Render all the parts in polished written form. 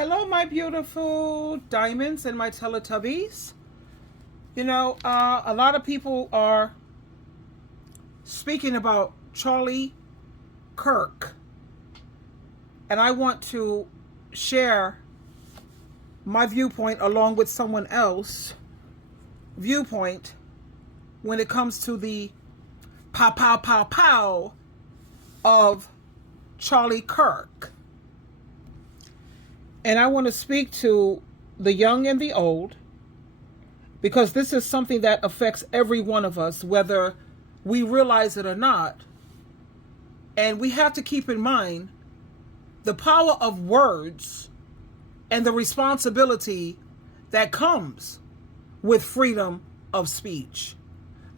Hello, my beautiful diamonds and my Teletubbies. A lot of people are speaking about Charlie Kirk, and I want to share my viewpoint along with someone else's viewpoint when it comes to the pow, pow, pow, pow of Charlie Kirk. And I want to speak to the young and the old, because this is something that affects every one of us, whether we realize it or not. And we have to keep in mind the power of words and the responsibility that comes with freedom of speech.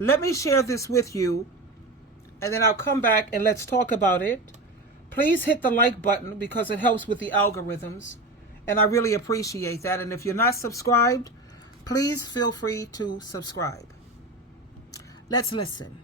Let me share this with you, and then I'll come back and let's talk about it. Please hit the like button because it helps with the algorithms, and I really appreciate that. And if you're not subscribed, please feel free to subscribe. Let's listen.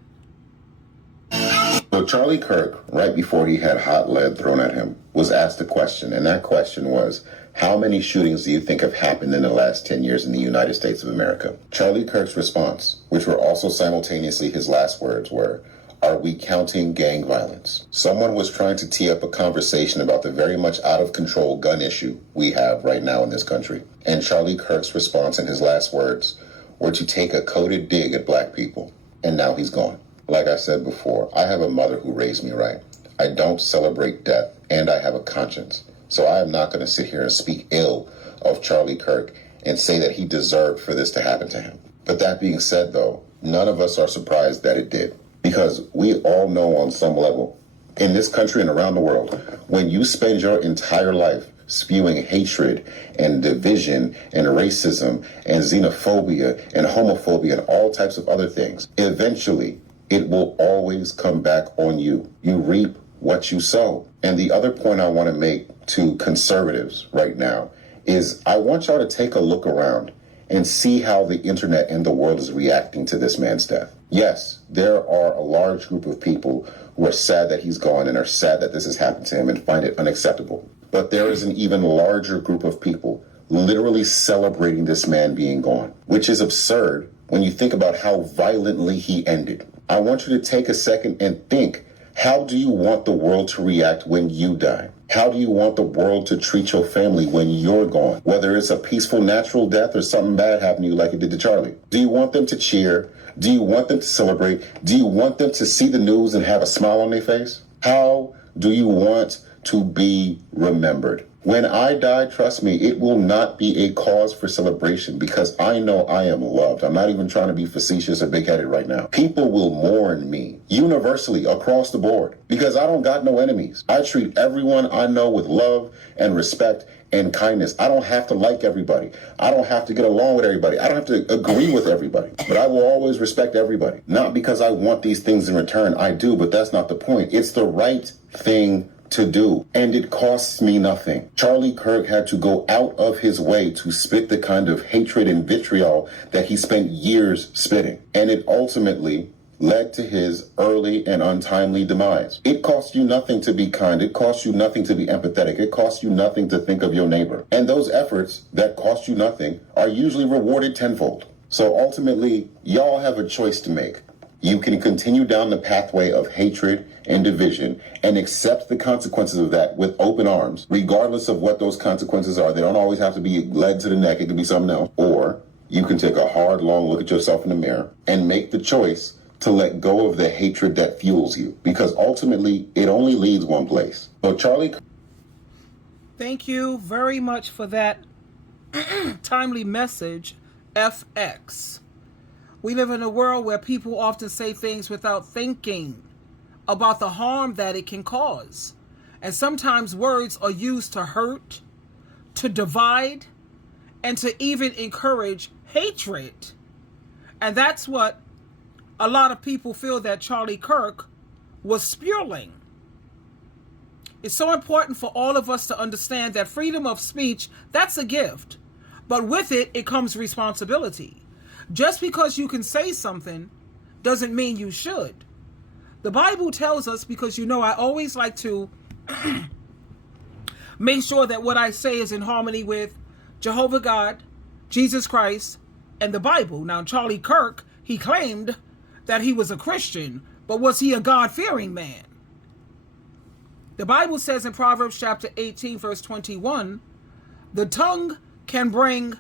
So Charlie Kirk, right before he had hot lead thrown at him, was asked a question, and that question was, how many shootings do you think have happened in the last 10 years in the United States of America? Charlie Kirk's response, which were also simultaneously his last words, were, are we counting gang violence? Someone was trying to tee up a conversation about the very much out of control gun issue we have right now in this country. And Charlie Kirk's response in his last words were to take a coded dig at black people. And now he's gone. Like I said before, I have a mother who raised me right. I don't celebrate death, and I have a conscience. So I am not going to sit here and speak ill of Charlie Kirk and say that he deserved for this to happen to him. But that being said, though, none of us are surprised that it did. Because we all know on some level, in this country and around the world, when you spend your entire life spewing hatred and division and racism and xenophobia and homophobia and all types of other things, eventually it will always come back on you. You reap what you sow. And the other point I want to make to conservatives right now is I want y'all to take a look around and see how the internet and the world is reacting to this man's death. Yes, there are a large group of people who are sad that he's gone and are sad that this has happened to him and find it unacceptable. But there is an even larger group of people literally celebrating this man being gone, which is absurd when you think about how violently he ended. I want you to take a second and think, how do you want the world to react when you die? How do you want the world to treat your family when you're gone? Whether it's a peaceful, natural death or something bad happened to you like it did to Charlie. Do you want them to cheer? Do you want them to celebrate? Do you want them to see the news and have a smile on their face? How do you want to be remembered? When I die, trust me, it will not be a cause for celebration because I know I am loved. I'm not even trying to be facetious or big-headed right now. People will mourn me universally across the board because I don't got no enemies. I treat everyone I know with love and respect and kindness. I don't have to like everybody. I don't have to get along with everybody. I don't have to agree with everybody. But I will always respect everybody. Not because I want these things in return. I do, but that's not the point. It's the right thing to do, and it costs me nothing. Charlie Kirk had to go out of his way to spit the kind of hatred and vitriol that he spent years spitting, and it ultimately led to his early and untimely demise. It costs you nothing to be kind. It costs you nothing to be empathetic. It costs you nothing to think of your neighbor. And those efforts that cost you nothing are usually rewarded tenfold. So ultimately, y'all have a choice to make. You can continue down the pathway of hatred and division and accept the consequences of that with open arms, regardless of what those consequences are. They don't always have to be lead to the neck. It could be something else. Or you can take a hard, long look at yourself in the mirror and make the choice to let go of the hatred that fuels you, because ultimately it only leads one place. So Charlie. Thank you very much for that timely message, FX. We live in a world where people often say things without thinking about the harm that it can cause. And sometimes words are used to hurt, to divide, and to even encourage hatred. And that's what a lot of people feel that Charlie Kirk was spewing. It's so important for all of us to understand that freedom of speech, that's a gift. But with it, it comes responsibility. Just because you can say something doesn't mean you should. The Bible tells us, because I always like to Make sure that what I say is in harmony with Jehovah God, Jesus Christ, and the Bible. Now, Charlie Kirk, he claimed that he was a Christian, but was he a God-fearing man? The Bible says in Proverbs chapter 18, verse 21, the tongue can bring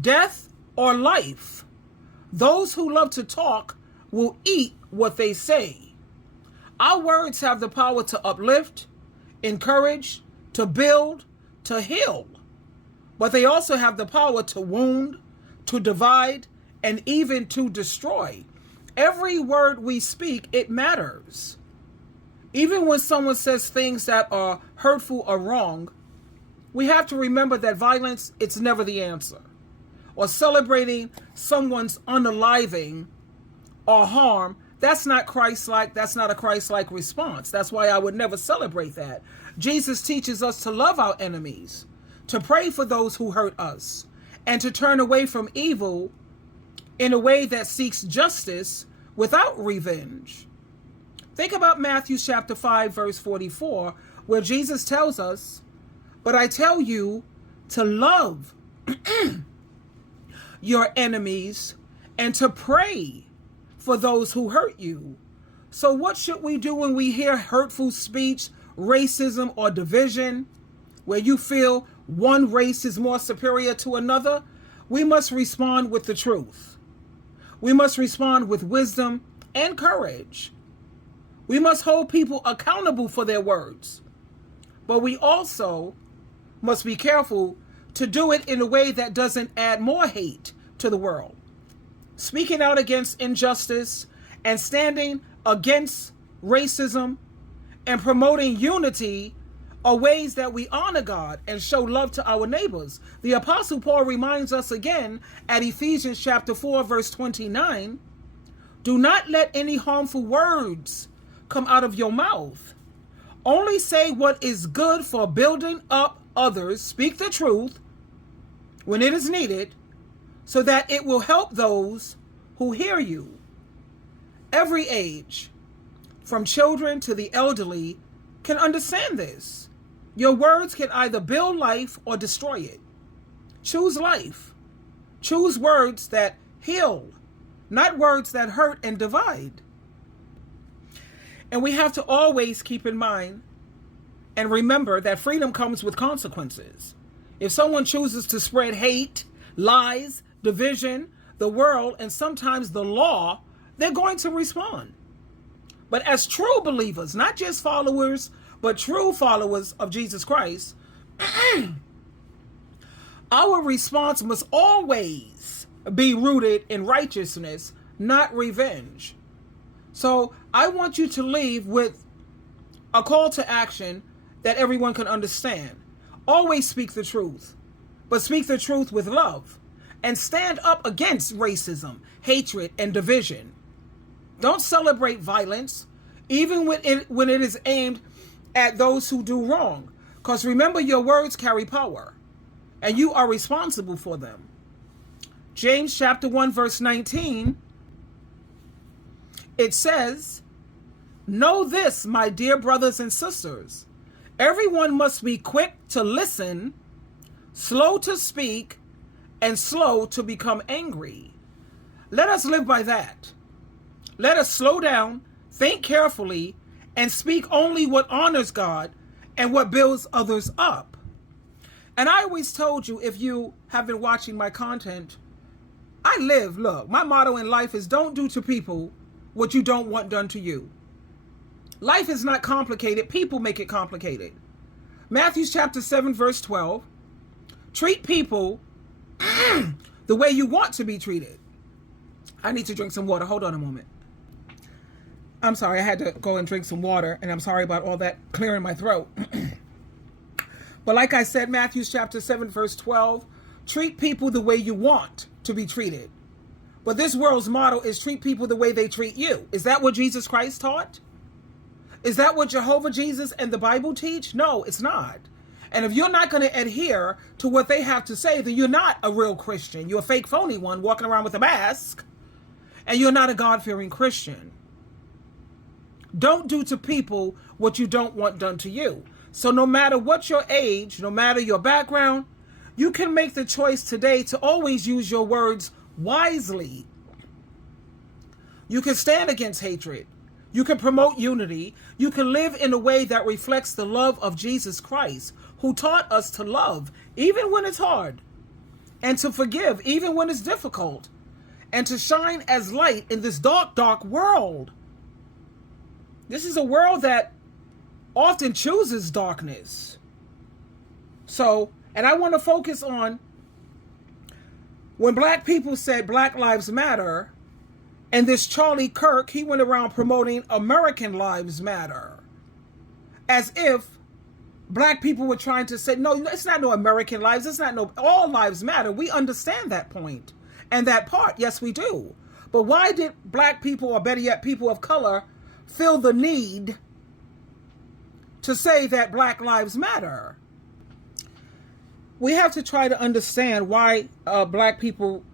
death or life. Those who love to talk will eat what they say. Our words have the power to uplift, encourage, to build, to heal. But they also have the power to wound, to divide, and even to destroy. Every word we speak, it matters. Even when someone says things that are hurtful or wrong, we have to remember that violence, it's never the answer. Or celebrating someone's unaliving or harm, that's not Christ-like. That's not a Christ-like response. That's why I would never celebrate that. Jesus teaches us to love our enemies, to pray for those who hurt us, and to turn away from evil in a way that seeks justice without revenge. Think about Matthew chapter 5, verse 44, where Jesus tells us, but I tell you to love your enemies and to pray for those who hurt you. So what should we do when we hear hurtful speech, racism, or division, where you feel one race is more superior to another? We must respond with the truth. We must respond with wisdom and courage. We must hold people accountable for their words. But we also must be careful to do it in a way that doesn't add more hate to the world. Speaking out against injustice and standing against racism and promoting unity are ways that we honor God and show love to our neighbors. The Apostle Paul reminds us again at Ephesians chapter 4, verse 29, do not let any harmful words come out of your mouth. Only say what is good for building up others. Speak the truth when it is needed, so that it will help those who hear you. Every age, from children to the elderly, can understand this. Your words can either build life or destroy it. Choose life. Choose words that heal, not words that hurt and divide. And we have to always keep in mind and remember that freedom comes with consequences. If someone chooses to spread hate, lies, division, the world, and sometimes the law, they're going to respond. But as true believers, not just followers, but true followers of Jesus Christ, our response must always be rooted in righteousness, not revenge. So I want you to leave with a call to action that everyone can understand. Always speak the truth, but speak the truth with love and stand up against racism, hatred, and division. Don't celebrate violence, even when it is aimed at those who do wrong. Because remember, your words carry power, and you are responsible for them. James chapter 1, verse 19, it says, know this, my dear brothers and sisters. Everyone must be quick to listen, slow to speak, and slow to become angry. Let us live by that. Let us slow down, think carefully, and speak only what honors God and what builds others up. And I always told you, if you have been watching my content, look, my motto in life is don't do to people what you don't want done to you. Life is not complicated. People make it complicated. Matthew chapter 7, verse 12. Treat people the way you want to be treated. I need to drink some water. Hold on a moment. I'm sorry. I had to go and drink some water, and I'm sorry about all that clearing my throat. But like I said, Matthew chapter 7, verse 12, treat people the way you want to be treated. But this world's motto is treat people the way they treat you. Is that what Jesus Christ taught? Is that what Jehovah Jesus and the Bible teach? No, it's not. And if you're not going to adhere to what they have to say, then you're not a real Christian. You're a fake, phony one walking around with a mask, and you're not a God-fearing Christian. Don't do to people what you don't want done to you. So no matter what your age, no matter your background, you can make the choice today to always use your words wisely. You can stand against hatred. You can promote unity. You can live in a way that reflects the love of Jesus Christ, who taught us to love even when it's hard, and to forgive even when it's difficult, and to shine as light in this dark, dark world. This is a world that often chooses darkness. So, and I want to focus on when black people said Black Lives Matter, and this Charlie Kirk, he went around promoting American Lives Matter, as if black people were trying to say, no, it's not no American lives, it's not no, all lives matter. We understand that point and that part, yes we do. But why did black people, or better yet people of color, feel the need to say that Black Lives Matter? We have to try to understand why black people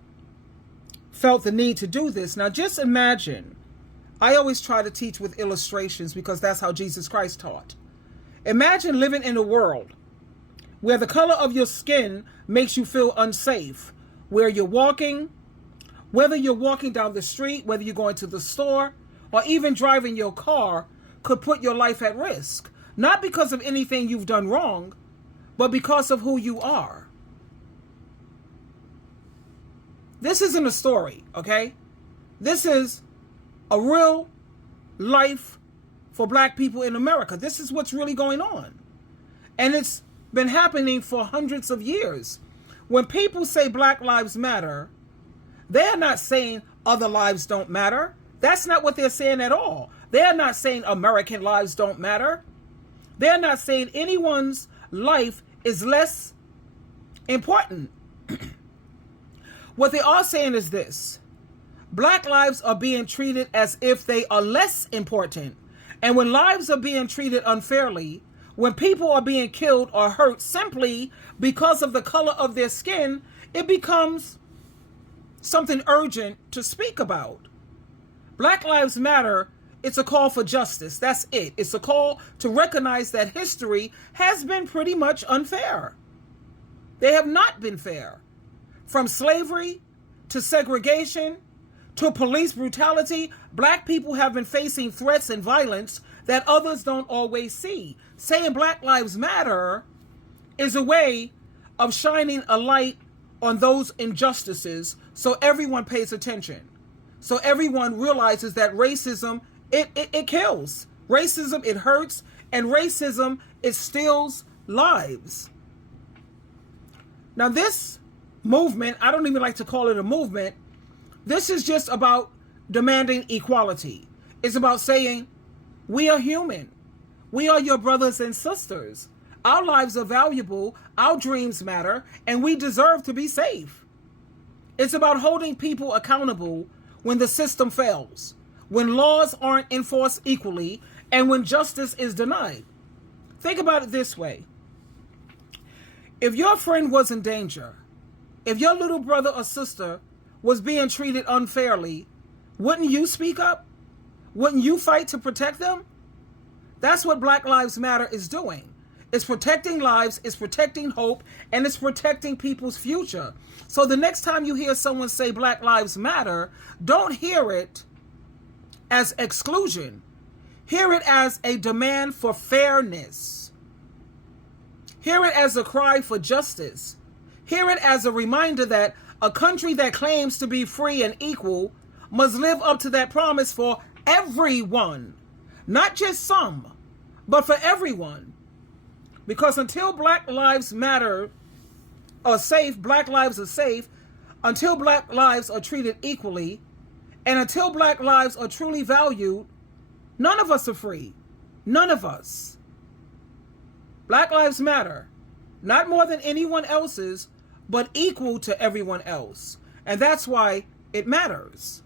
felt the need to do this. Now just imagine, I always try to teach with illustrations because that's how Jesus Christ taught. Imagine living in a world where the color of your skin makes you feel unsafe, where you're walking, whether you're walking down the street, whether you're going to the store, or even driving your car could put your life at risk. Not because of anything you've done wrong, but because of who you are. This isn't a story, okay? This is a real life for black people in America. This is what's really going on. And it's been happening for hundreds of years. When people say Black Lives Matter, they're not saying other lives don't matter. That's not what they're saying at all. They're not saying American lives don't matter. They're not saying anyone's life is less important. What they are saying is this: black lives are being treated as if they are less important. And when lives are being treated unfairly, when people are being killed or hurt simply because of the color of their skin, it becomes something urgent to speak about. Black Lives Matter, it's a call for justice. That's it. It's a call to recognize that history has been pretty much unfair. They have not been fair. From slavery to segregation to police brutality, black people have been facing threats and violence that others don't always see. Saying Black Lives Matter is a way of shining a light on those injustices so everyone pays attention. So everyone realizes that racism, it kills. Racism, it hurts. And racism, it steals lives. Now this movement, I don't even like to call it a movement. This is just about demanding equality. It's about saying, we are human. We are your brothers and sisters. Our lives are valuable. Our dreams matter. And we deserve to be safe. It's about holding people accountable when the system fails, when laws aren't enforced equally, and when justice is denied. Think about it this way. If your friend was in danger, if your little brother or sister was being treated unfairly, wouldn't you speak up? Wouldn't you fight to protect them? That's what Black Lives Matter is doing. It's protecting lives, it's protecting hope, and it's protecting people's future. So the next time you hear someone say Black Lives Matter, don't hear it as exclusion. Hear it as a demand for fairness. Hear it as a cry for justice. Hear it as a reminder that a country that claims to be free and equal must live up to that promise for everyone. Not just some, but for everyone. Because until Black Lives Matter are safe, Black lives are safe, until Black lives are treated equally, and until Black lives are truly valued, none of us are free. None of us. Black Lives Matter. Not more than anyone else's, but equal to everyone else. And that's why it matters.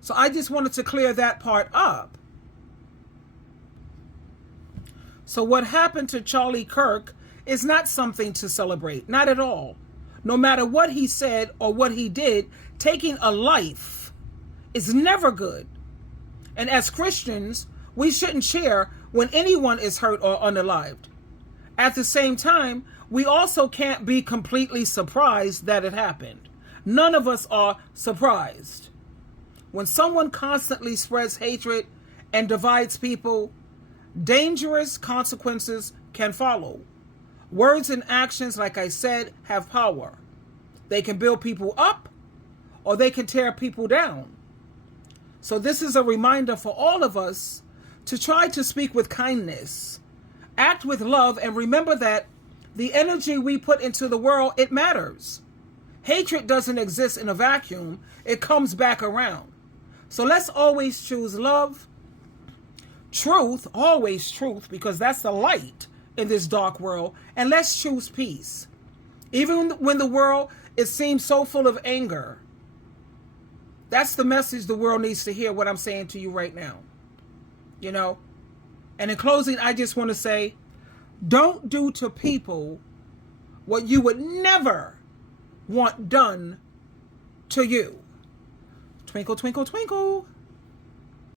So I just wanted to clear that part up. So what happened to Charlie Kirk is not something to celebrate. Not at all. No matter what he said or what he did, taking a life is never good. And as Christians, we shouldn't cheer when anyone is hurt or unalived. At the same time, we also can't be completely surprised that it happened. None of us are surprised. When someone constantly spreads hatred and divides people, dangerous consequences can follow. Words and actions, like I said, have power. They can build people up or they can tear people down. So this is a reminder for all of us to try to speak with kindness, act with love, and remember that the energy we put into the world, it matters. Hatred doesn't exist in a vacuum. It comes back around. So let's always choose love, truth, always truth, because that's the light in this dark world. And let's choose peace. Even when the world, it seems so full of anger. That's the message the world needs to hear, what I'm saying to you right now. You know? And in closing, I just want to say, don't do to people what you would never want done to you. Twinkle, twinkle, twinkle.